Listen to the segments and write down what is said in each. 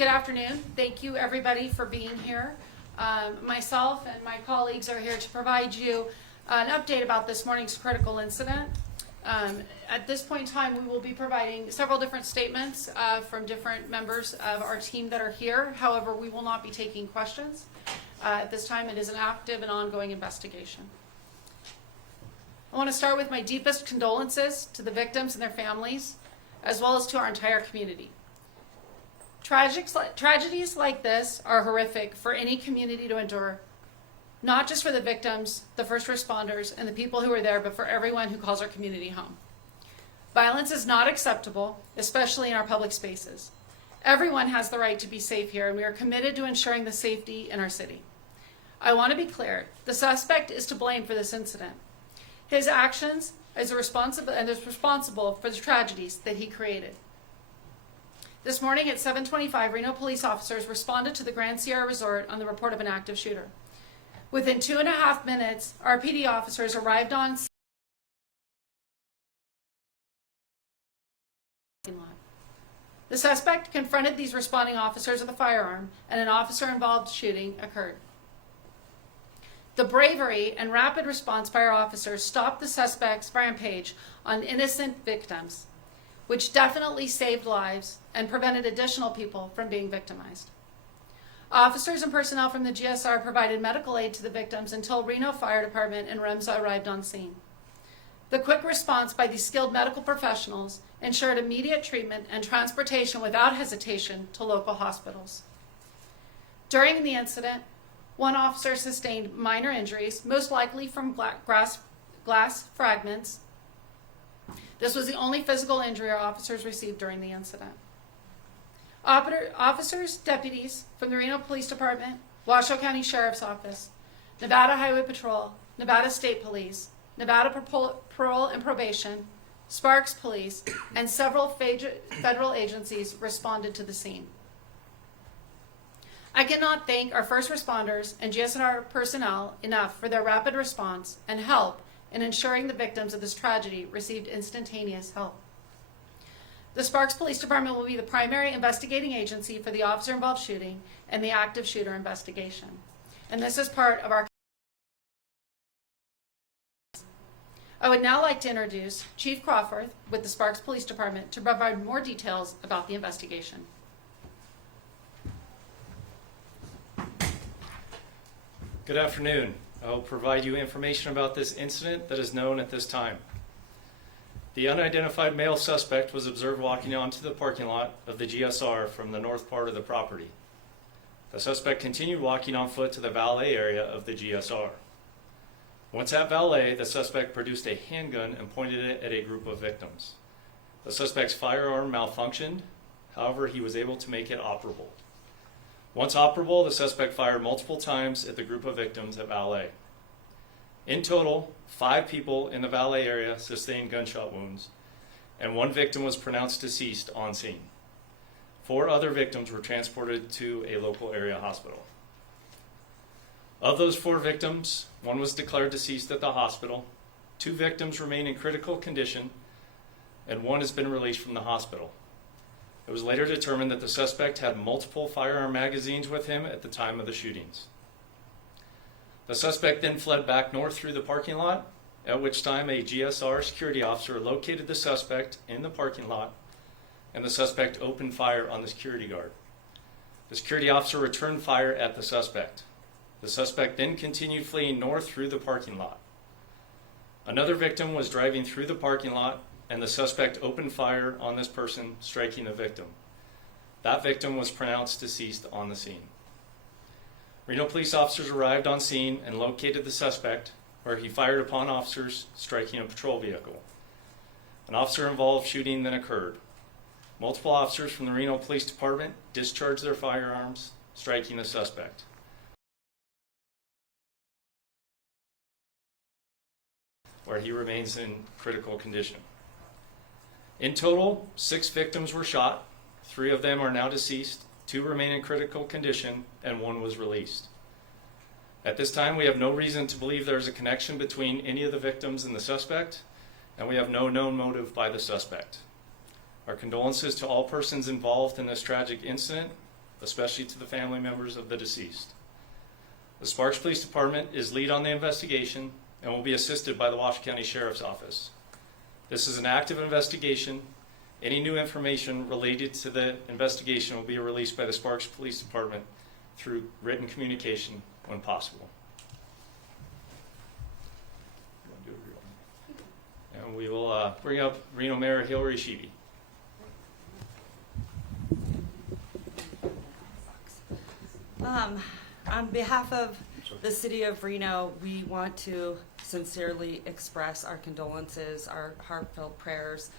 Good afternoon. Thank you everybody for being here. Myself and my colleagues are here to provide you an update about this morning's critical incident. At this point in time, we will be providing several different statements from different members of our team that are here. However, we will not be taking questions. At this time, it is an active and ongoing investigation. I want to start with my deepest condolences to the victims and their families, as well as to our entire community. Tragedies like this are horrific for any community to endure, not just for the victims, the first responders, and the people who are there, but for everyone who calls our community home. Violence is not acceptable, especially in our public spaces. Everyone has the right to be safe here, and we are committed to ensuring the safety in our city. I want to be clear, the suspect is to blame for this incident. His actions is responsible for the tragedies that he created. This morning at 7:25, Reno police officers responded to the Grand Sierra Resort on the report of an active shooter. Within 2.5 minutes, our PD officers arrived on scene. The suspect confronted these responding officers with a firearm, and an officer-involved shooting occurred. The bravery and rapid response by our officers stopped the suspect's rampage on innocent victims, which definitely saved lives and prevented additional people from being victimized. Officers and personnel from the GSR provided medical aid to the victims until Reno Fire Department and REMSA arrived on scene. The quick response by these skilled medical professionals ensured immediate treatment and transportation without hesitation to local hospitals. During the incident, one officer sustained minor injuries, most likely from glass fragments. This was the only physical injury our officers received during the incident. Officers, deputies from the Reno Police Department, Washoe County Sheriff's Office, Nevada Highway Patrol, Nevada State Police, Nevada Parole and Probation, Sparks Police, and several federal agencies responded to the scene. I cannot thank our first responders and GSR personnel enough for their rapid response and help in ensuring the victims of this tragedy received instantaneous help. The Sparks Police Department will be the primary investigating agency for the officer-involved shooting and the active shooter investigation. And this is part of our... I would now like to introduce Chief Crawford with the Sparks Police Department to provide more details about the investigation. Good afternoon. I will provide you information about this incident that is known at this time. The unidentified male suspect was observed walking onto the parking lot of the GSR from the north part of the property. The suspect continued walking on foot to the valet area of the GSR. Once at valet, the suspect produced a handgun and pointed it at a group of victims. The suspect's firearm malfunctioned, however, he was able to make it operable. Once operable, the suspect fired multiple times at the group of victims at valet. In total, 5 people in the valet area sustained gunshot wounds, and 1 victim was pronounced deceased on scene. 4 other victims were transported to a local area hospital. Of those 4 victims, 1 was declared deceased at the hospital, 2 victims remain in critical condition, and 1 has been released from the hospital. It was later determined that the suspect had multiple firearm magazines with him at the time of the shootings. The suspect then fled back north through the parking lot, at which time a GSR security officer located the suspect in the parking lot, and the suspect opened fire on the security guard. The security officer returned fire at the suspect. The suspect then continued fleeing north through the parking lot. Another victim was driving through the parking lot, and the suspect opened fire on this person, striking the victim. That victim was pronounced deceased on the scene. Reno police officers arrived on scene and located the suspect, where he fired upon officers, striking a patrol vehicle. An officer-involved shooting then occurred. Multiple officers from the Reno Police Department discharged their firearms, striking the suspect. Where he remains in critical condition. In total, 6 victims were shot. 3 of them are now deceased, 2 remain in critical condition, and 1 was released. At this time, we have no reason to believe there is a connection between any of the victims and the suspect, and we have no known motive by the suspect. Our condolences to all persons involved in this tragic incident, especially to the family members of the deceased. The Sparks Police Department is lead on the investigation and will be assisted by the Washington County Sheriff's Office. This is an active investigation. Any new information related to the investigation will be released by the Sparks Police Department through written communication when possible. And we will bring up Reno Mayor Hillary Sheeby. On behalf of the City of Reno, we want to sincerely express our condolences, our heartfelt prayers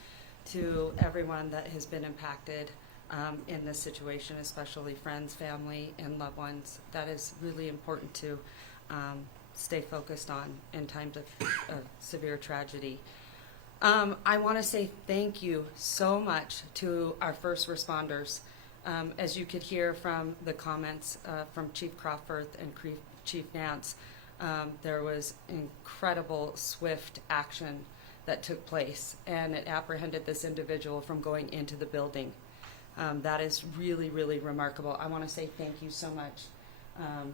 to everyone that has been impacted in this situation, especially friends, family, and loved ones. That is really important to stay focused on in times of severe tragedy. I want to say thank you so much to our first responders. As you could hear from the comments from Chief Crawford and Chief Nance, there was incredible, swift action that took place, and it apprehended this individual from going into the building. That is really, really remarkable. I want to say thank you so much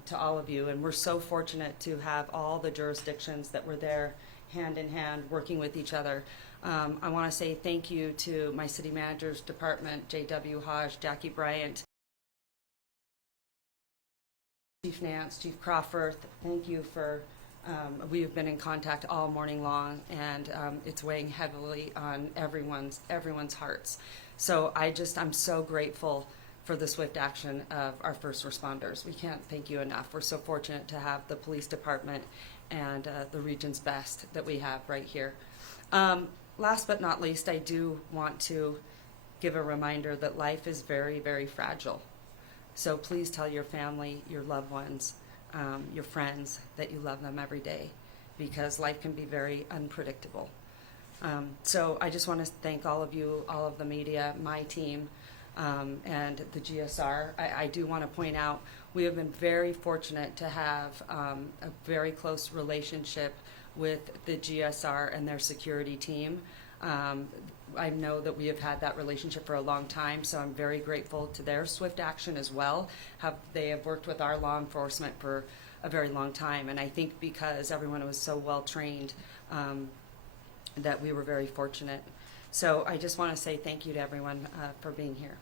to all of you, and we're so fortunate to have all the jurisdictions that were there hand in hand working with each other. I want to say thank you to my city manager's department, J.W. Hodge, Jackie Bryant, Chief Nance, Chief Crawford. Thank you for, we have been in contact all morning long, and it's weighing heavily on everyone's hearts. So I'm so grateful for the swift action of our first responders. We can't thank you enough. We're so fortunate to have the police department and the region's best that we have right here. Last but not least, I do want to give a reminder that life is very, very fragile. So please tell your family, your loved ones, your friends that you love them every day, because life can be very unpredictable. So I just want to thank all of you, all of the media, my team, and the GSR. I do want to point out we have been very fortunate to have a very close relationship with the GSR and their security team. I know that we have had that relationship for a long time, so I'm very grateful to their swift action as well. They have worked with our law enforcement for a very long time, and I think because everyone was so well trained that we were very fortunate. So I just want to say thank you to everyone for being here.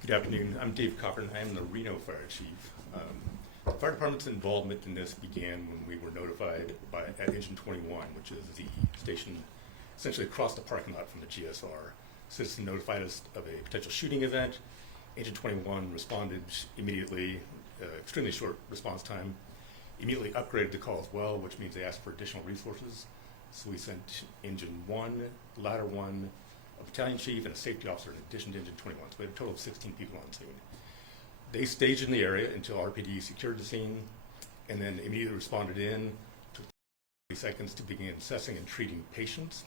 Good afternoon. I'm Dave Cochran. I am the Reno Fire Chief. The fire department's involvement in this began when we were notified at Engine 21, which is the station essentially across the parking lot from the GSR. Citizen notified us of a potential shooting event. Engine 21 responded immediately, extremely short response time, immediately upgraded the call as well, which means they asked for additional resources. So we sent Engine 1, Ladder 1, a battalion chief, and a safety officer in addition to Engine 21. So we had a total of 16 people on scene. They staged in the area until RPD secured the scene, and then immediately responded in, took 30 seconds to begin assessing and treating patients.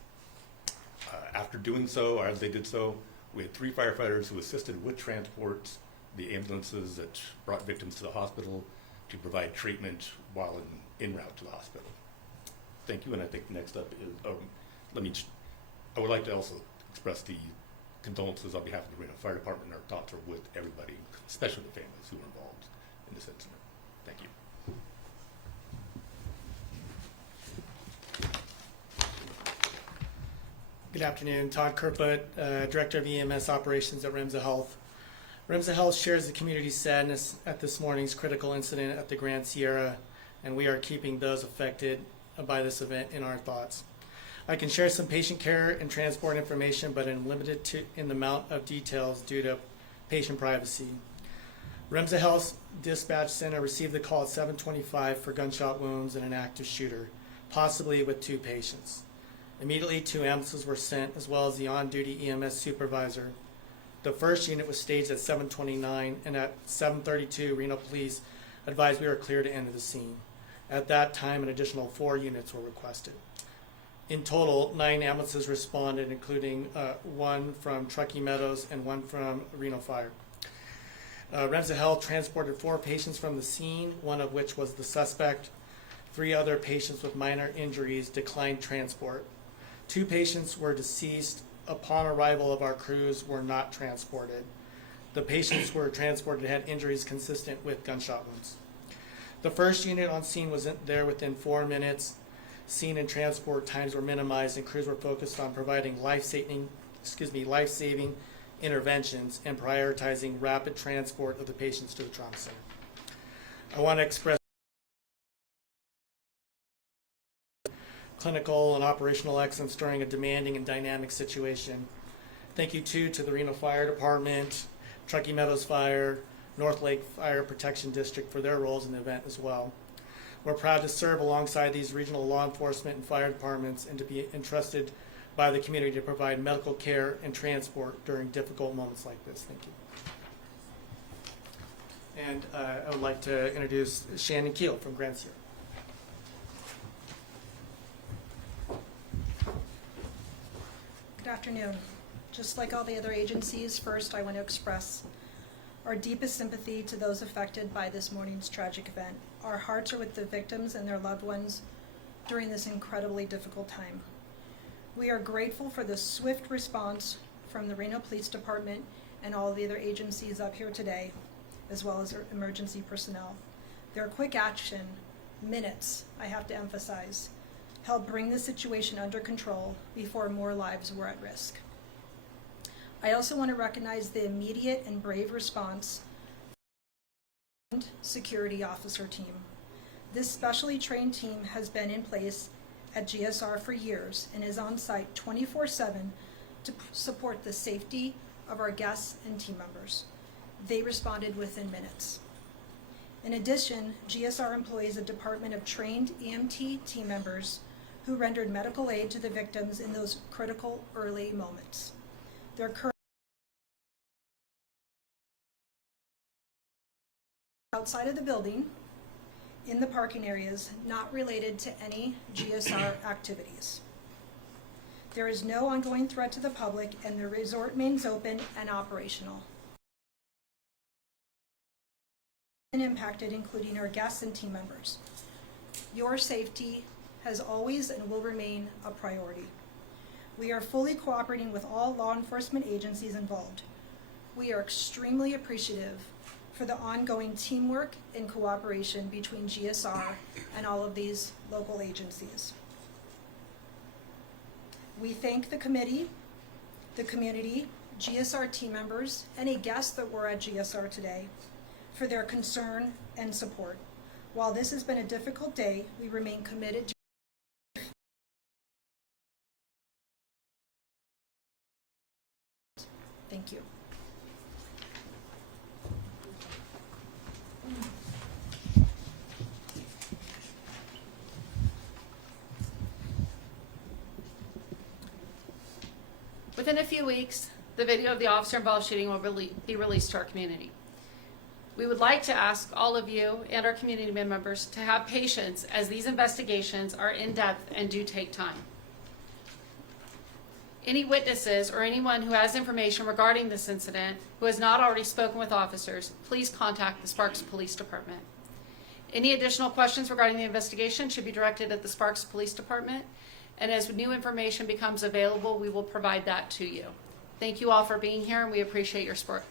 After doing so, or as they did so, we had 3 firefighters who assisted with transports, the ambulances that brought victims to the hospital to provide treatment while en route to the hospital. Thank you, and I think next up is, I would like to also express the condolences on behalf of the Reno Fire Department. Our thoughts are with everybody, especially the families who were involved in this incident. Thank you. Good afternoon. Todd Kerput, Director of EMS Operations at Remsa Health. Remsa Health shares the community's sadness at this morning's critical incident at the Grand Sierra, and we are keeping those affected by this event in our thoughts. I can share some patient care and transport information, but I'm limited in the amount of details due to patient privacy. Remsa Health's dispatch center received the call at 7:25 for gunshot wounds and an active shooter, possibly with 2 patients. Immediately, 2 ambulances were sent, as well as the on-duty EMS supervisor. The first unit was staged at 7:29, and at 7:32, Reno Police advised we were clear to enter the scene. At that time, an additional 4 units were requested. In total, 9 ambulances responded, including 1 from Truckee Meadows and 1 from Reno Fire. Remsa Health transported 4 patients from the scene, 1 of which was the suspect. 3 other patients with minor injuries declined transport. 2 patients were deceased upon arrival of our crews, were not transported. The patients were transported had injuries consistent with gunshot wounds. The first unit on scene was there within 4 minutes. Scene and transport times were minimized, and crews were focused on providing life-saving interventions and prioritizing rapid transport of the patients to the trauma center. I want to express clinical and operational excellence during a demanding and dynamic situation. Thank you too to the Reno Fire Department, Truckee Meadows Fire, North Lake Fire Protection District for their roles in the event as well. We're proud to serve alongside these regional law enforcement and fire departments and to be entrusted by the community to provide medical care and transport during difficult moments like this. Thank you. And I would like to introduce Shannon Keel from Grand Sierra. Good afternoon. Just like all the other agencies, first I want to express our deepest sympathy to those affected by this morning's tragic event. Our hearts are with the victims and their loved ones during this incredibly difficult time. We are grateful for the swift response from the Reno Police Department and all the other agencies up here today, as well as our emergency personnel. Their quick action, minutes, I have to emphasize, helped bring the situation under control before more lives were at risk. I also want to recognize the immediate and brave response and security officer team. This specially trained team has been in place at GSR for years and is on site 24/7 to support the safety of our guests and team members. They responded within minutes. In addition, GSR employs a department of trained EMT team members who rendered medical aid to the victims in those critical early moments. Their current outside of the building, in the parking areas, not related to any GSR activities. There is no ongoing threat to the public, and the resort remains open and operational. And impacted, including our guests and team members. Your safety has always and will remain a priority. We are fully cooperating with all law enforcement agencies involved. We are extremely appreciative for the ongoing teamwork and cooperation between GSR and all of these local agencies. We thank the committee, the community, GSR team members, any guests that were at GSR today for their concern and support. While this has been a difficult day, we remain committed to Thank you. Within a few weeks, the video of the officer-involved shooting will be released to our community. We would like to ask all of you and our community members to have patience as these investigations are in-depth and do take time. Any witnesses or anyone who has information regarding this incident who has not already spoken with officers, please contact the Sparks Police Department. Any additional questions regarding the investigation should be directed at the Sparks Police Department, and as new information becomes available, we will provide that to you. Thank you all for being here, and we appreciate your support.